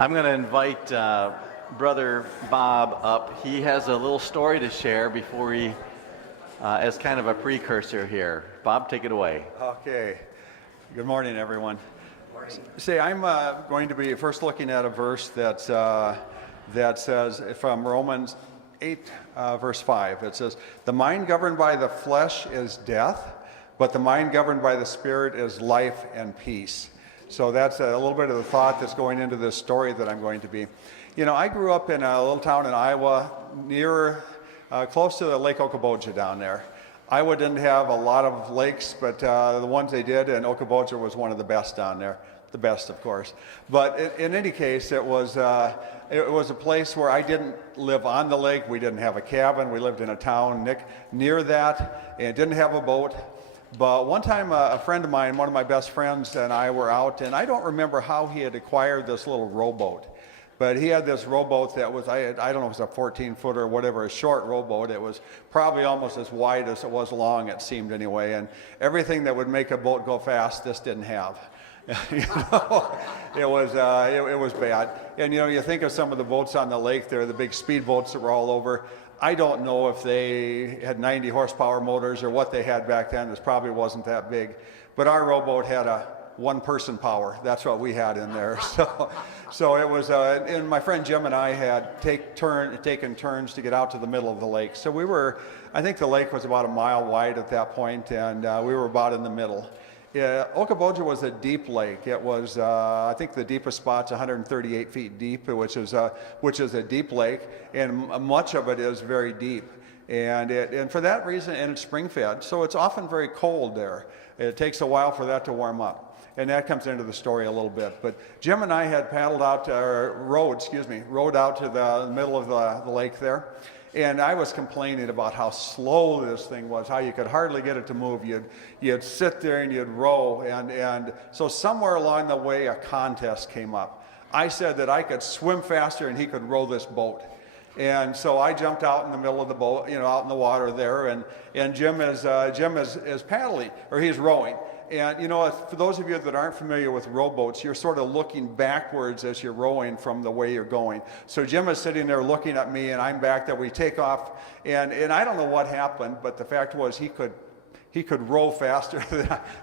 I'm going to invite Brother Bob up. He has a little story to share before he, as kind of a precursor here. Bob, take it away. Okay. Good morning, everyone. Say, I'm going to be first looking at a verse that says from Romans 8, verse 5. It says, "The mind governed by the flesh is death, but the mind governed by the Spirit is life and peace." So that's a little bit of the thought that's going into this story that I'm going to be. You know, I grew up in a little town in Iowa near, close to the Lake Okoboji down there. Iowa didn't have a lot of lakes, but the ones they did, and Okoboji was one of the best down there. The best, of course. But in any case, it was a place where I didn't live on the lake. We didn't have a cabin. We lived in a town near that and didn't have a boat. But one time a friend of mine, one of my best friends, and I were out, and I don't remember how he had acquired this little rowboat. But he had this rowboat that was, I don't know if it was a 14-footer or whatever, a short rowboat. It was probably almost as wide as it was long, it seemed anyway. And everything that would make a boat go fast, this didn't have. You know, it was bad. And you know, you think of some of the boats on the lake there, the big speed boats that were all over. I don't know if they had 90 horsepower motors or what they had back then. This probably wasn't that big. But our rowboat had a one-person power. That's what we had in there. So it was, and my friend Jim and I had taken turns to get out to the middle of the lake. So we were, I think the lake was about a mile wide at that point, and we were about in the middle. Okoboji was a deep lake. It was, I think the deepest spot's 138 feet deep, which is a deep lake, and much of it is very deep. And for that reason, and it's spring-fed, so it's often very cold there. It takes a while for that to warm up. And that comes into the story a little bit. But Jim and I had rowed out to the middle of the lake there. And I was complaining about how slow this thing was, how you could hardly get it to move. You'd sit there and you'd row. And so somewhere along the way, a contest came up. I said that I could swim faster and he could row this boat. And so I jumped out in the middle of the boat, you know, out in the water there. And Jim is paddling, or he's rowing. And you know, for those of you that aren't familiar with rowboats, you're sort of looking backwards as you're rowing from the way you're going. So Jim is sitting there looking at me, and I'm back there. We take off, and I don't know what happened, but the fact was he could row faster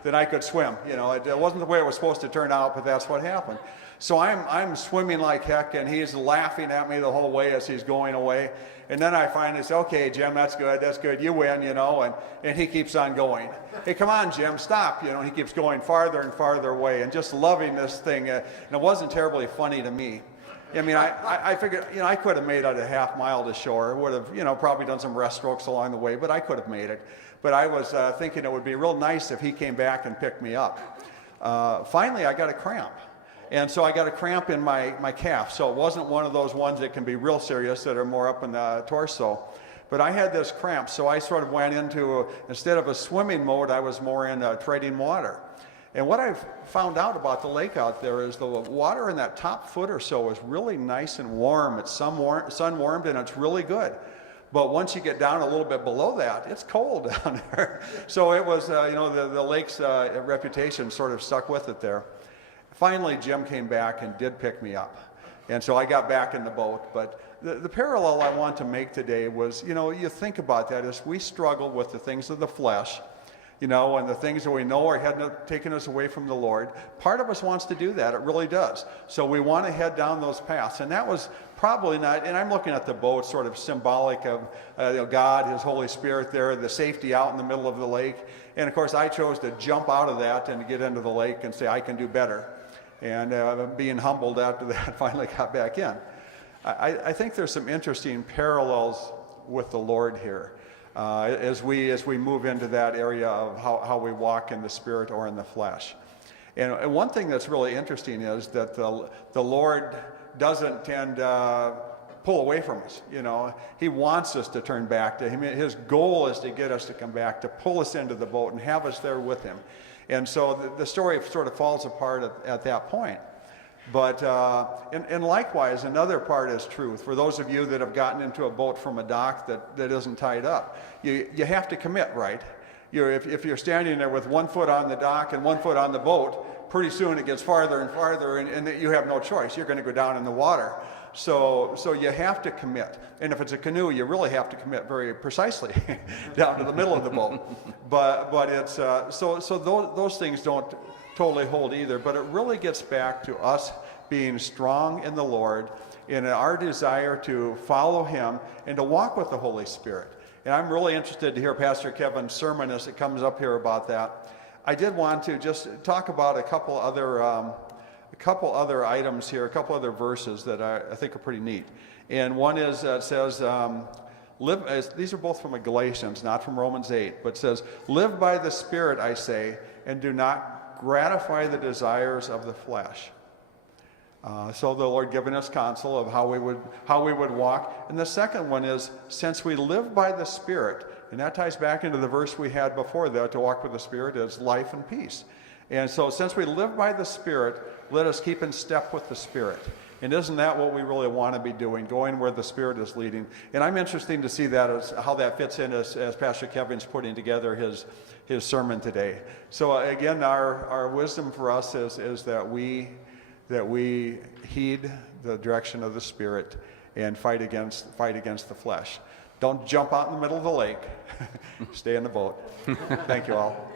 than I could swim. You know, it wasn't the way it was supposed to turn out, but that's what happened. So I'm swimming like heck, and he's laughing at me the whole way as he's going away. And then I finally say, "Okay, Jim, that's good, you win," you know, and he keeps on going. "Hey, come on, Jim, stop," you know, he keeps going farther and farther away and just loving this thing. And it wasn't terribly funny to me. I mean, I figured, you know, I could have made it a half mile to shore, would have, you know, probably done some rest strokes along the way, but I could have made it. But I was thinking it would be real nice if he came back and picked me up. Finally, I got a cramp. And so I got a cramp in my calf. So it wasn't one of those ones that can be real serious that are more up in the torso. But I had this cramp, so I sort of went into, instead of a swimming mode, I was more in treading water. And what I've found out about the lake out there is the water in that top foot or so is really nice and warm. It's sun warmed and it's really good. But once you get down a little bit below that, it's cold down there. So it was, you know, the lake's reputation sort of stuck with it there. Finally, Jim came back and did pick me up. And so I got back in the boat. But the parallel I want to make today was, you know, you think about that as we struggle with the things of the flesh, you know, and the things that we know are taking us away from the Lord. Part of us wants to do that. It really does. So we want to head down those paths. And that was probably not, and I'm looking at the boat sort of symbolic of you know, God, His Holy Spirit there, the safety out in the middle of the lake. And of course, I chose to jump out of that and get into the lake and say, I can do better. And being humbled after that, finally got back in. I think there's some interesting parallels with the Lord here as we move into that area of how we walk in the Spirit or in the flesh. And one thing that's really interesting is that the Lord doesn't tend to pull away from us. You know, He wants us to turn back to Him. His goal is to get us to come back, to pull us into the boat and have us there with Him. And so the story sort of falls apart at that point. But, and likewise, another part is truth. For those of you that have gotten into a boat from a dock that isn't tied up, you have to commit, right? If you're standing there with one foot on the dock and one foot on the boat, pretty soon it gets farther and farther, and you have no choice. You're going to go down in the water. So you have to commit. And if it's a canoe, you really have to commit very precisely down to the middle of the boat. But it's so those things don't totally hold either. But it really gets back to us being strong in the Lord, in our desire to follow Him and to walk with the Holy Spirit. And I'm really interested to hear Pastor Kevin's sermon as it comes up here about that. I did want to just talk about a couple other items here, a couple other verses that I think are pretty neat. And one is, it says, these are both from Galatians, not from Romans 8, but it says, live by the Spirit, I say, and do not gratify the desires of the flesh. So the Lord giving us counsel of how we would walk. And the second one is, since we live by the Spirit, and that ties back into the verse we had before that, to walk with the Spirit is life and peace. And so since we live by the Spirit, let us keep in step with the Spirit. And isn't that what we really want to be doing, going where the Spirit is leading? And I'm interested to see that as how that fits in as Pastor Kevin's putting together his sermon today. So again, our wisdom for us is that we heed the direction of the Spirit and fight against the flesh. Don't jump out in the middle of the lake. Stay in the boat. Thank you all.